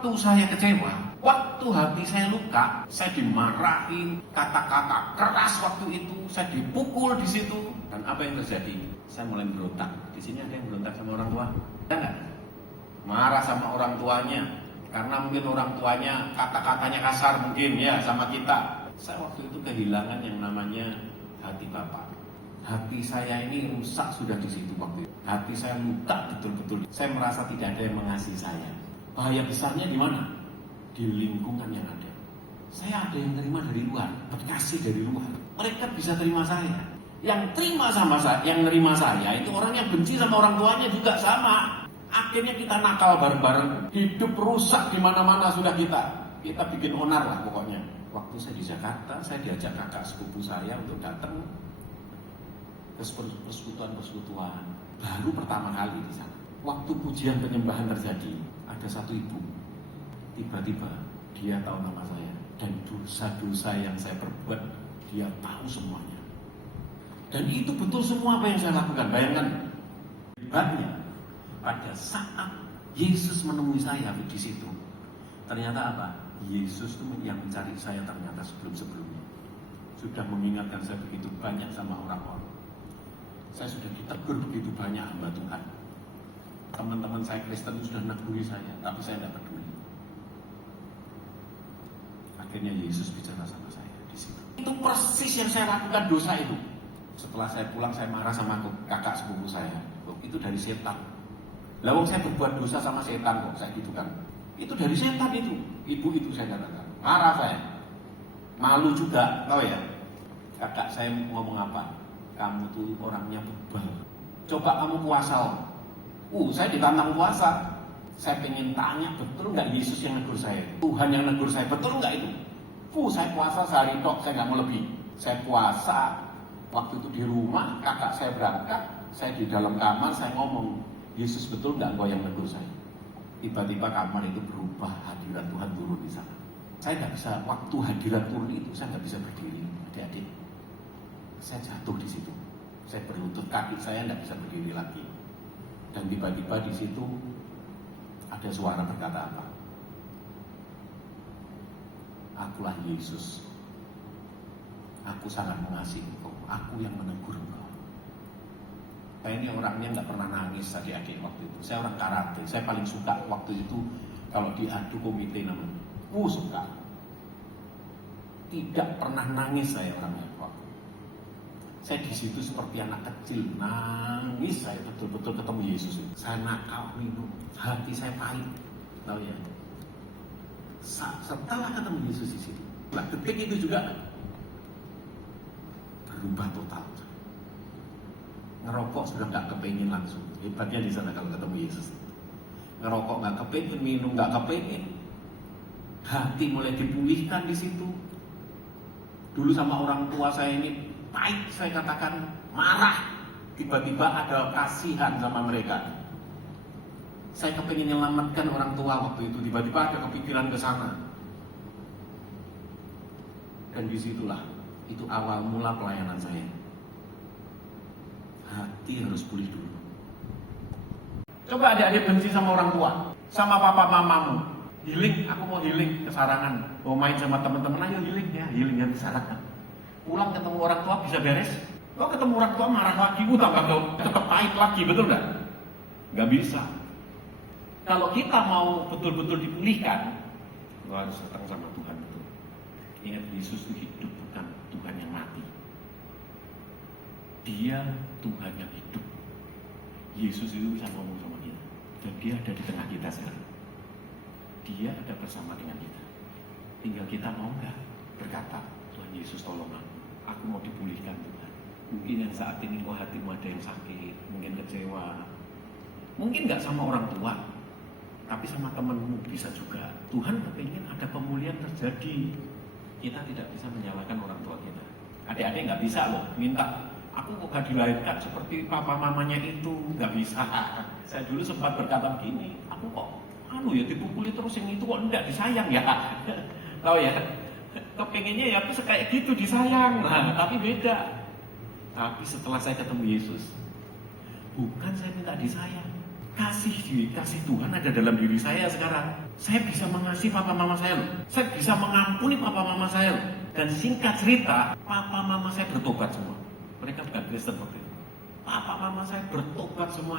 waktu saya kecewa, waktu hati saya luka, saya dimarahin, kata-kata keras waktu itu, saya dipukul di situ. Dan apa yang terjadi? Saya mulai berontak. Di sini ada yang berontak sama orang tua? Ada nggak? Marah sama orang tuanya, karena mungkin orang tuanya kata-katanya kasar mungkin ya sama kita. Saya waktu itu kehilangan yang namanya hati Bapak. Hati saya ini rusak sudah di situ waktu itu. Hati saya luka betul-betul. Saya merasa tidak ada yang mengasihi saya. Bahaya besarnya di mana? Di lingkungan yang ada. Saya ada yang terima dari luar, berkasih dari luar. Mereka bisa terima saya. Yang terima sama saya, yang nerima saya itu orang yang benci sama orang tuanya juga sama. Akhirnya kita nakal bareng-bareng. Hidup rusak di mana-mana sudah kita. Kita bikin onar lah pokoknya. Waktu saya di Jakarta, saya diajak kakak sepupu saya untuk datang ke persekutuan. Baru pertama kali di sana. Waktu pujian penyembahan terjadi, ada satu ibu. Tiba-tiba dia tahu nama saya dan dosa-dosa yang saya perbuat, dia tahu semuanya. Dan itu betul semua apa yang saya lakukan. Bayangkan hebatnya. Pada saat Yesus menemui saya di situ, ternyata apa? Yesus itu yang mencari saya ternyata sebelum-sebelumnya. Sudah mengingatkan saya begitu banyak sama orang-orang. Saya sudah ditegur begitu banyak hamba Tuhan. Teman-teman saya Kristen sudah neguri saya, tapi saya tidak peduli. Akhirnya Yesus bicara sama saya di situ. Itu persis yang saya lakukan dosa itu. Setelah saya pulang, saya marah sama kakak sepupu saya. Itu dari setan. Lawang saya berbuat dosa sama setan kok, saya gitu kan. Itu dari setan itu. Ibu itu saya katakan. Marah saya. Malu juga, tahu ya. Kakak saya ngomong apa? Kamu tuh orangnya bebal. Coba kamu puasa. Saya ditantang puasa. Saya pengen tanya, betul nggak Yesus yang negur saya? Tuhan yang negur saya, betul nggak itu? Saya puasa sehari tok, saya nggak mau lebih. Saya puasa. Waktu itu di rumah, kakak saya berangkat. Saya di dalam kamar, saya ngomong, Yesus betul nggak engkau yang negur saya? Tiba-tiba kamar itu berubah, hadirat Tuhan turun di sana. Saya nggak bisa, waktu hadirat turun itu saya nggak bisa berdiri, adik-adik. Saya jatuh di situ. Saya berlutut, kaki saya nggak bisa berdiri lagi. Dan tiba-tiba di situ ada suara berkata apa? Akulah Yesus. Aku sangat mengasihi engkau. Aku yang menegur engkau. Saya ini orangnya nggak pernah nangis adik-adik waktu itu. Saya orang karate. Saya paling suka waktu itu kalau diadu komite namanya. Suka. Tidak pernah nangis saya orangnya waktu. Saya di situ seperti anak kecil nangis. Saya betul-betul ketemu Yesus. Saya nakal minum. Hati saya pahit. Tahu ya. Setelah ketemu Yesus di situ, detik itu juga berubah total. Ngerokok sudah nggak kepengin langsung. Hebatnya di sana kalau ketemu Yesus. Ngerokok nggak kepengin, minum nggak kepengin. Hati mulai dipulihkan di situ. Dulu sama orang tua saya ini pahit, saya katakan marah. Tiba-tiba ada kasihan sama mereka. Saya kepengin menyelamatkan orang tua waktu itu. Tiba-tiba ada kepikiran ke sana. Dan disitulah itu awal mula pelayanan saya. Hati harus pulih dulu. Coba adik-adik benci sama orang tua, sama papa mamamu. Healing, aku mau healing kesarangan. Mau main sama teman-teman, ayo healing ya kesarangan. Pulang ketemu orang tua bisa beres. Kok ketemu orang tua marah lagi, tetap pahit lagi, betul nggak? Nggak bisa. Kalau kita mau betul-betul dipulihkan, lo harus datang sama Tuhan betul. Ingat, Yesus itu hidup, bukan Tuhan yang mati. Dia Tuhan yang hidup. Yesus itu bisa ngomong sama kita. Dan dia ada di tengah kita sekarang. Dia ada bersama dengan kita. Tinggal kita mau nggak berkata, Tuhan Yesus tolong aku mau dipulihkan Tuhan. Mungkin yang saat ini hatimu ada yang sakit, mungkin kecewa. Mungkin nggak sama orang tua, tapi sama temanmu bisa juga. Tuhan kepingin ada pemulihan terjadi. Kita tidak bisa menyalahkan orang tua kita. Adik-adik nggak bisa loh minta, aku kok gak dilahirkan seperti papa mamanya itu, nggak bisa. Saya dulu sempat berkata begini, aku kok dipukuli terus yang itu kok enggak disayang ya. Tahu ya, kepinginnya ya aku kayak gitu disayang. Tapi beda. Tapi setelah saya ketemu Yesus, bukan saya minta disayang, kasih Tuhan ada dalam diri saya sekarang. Saya bisa mengasihi papa mama saya loh. Saya bisa mengampuni papa mama saya loh. Dan singkat cerita, papa mama saya bertobat semua. Mereka bukan Kristen waktu itu. Papa mama saya bertobat semua.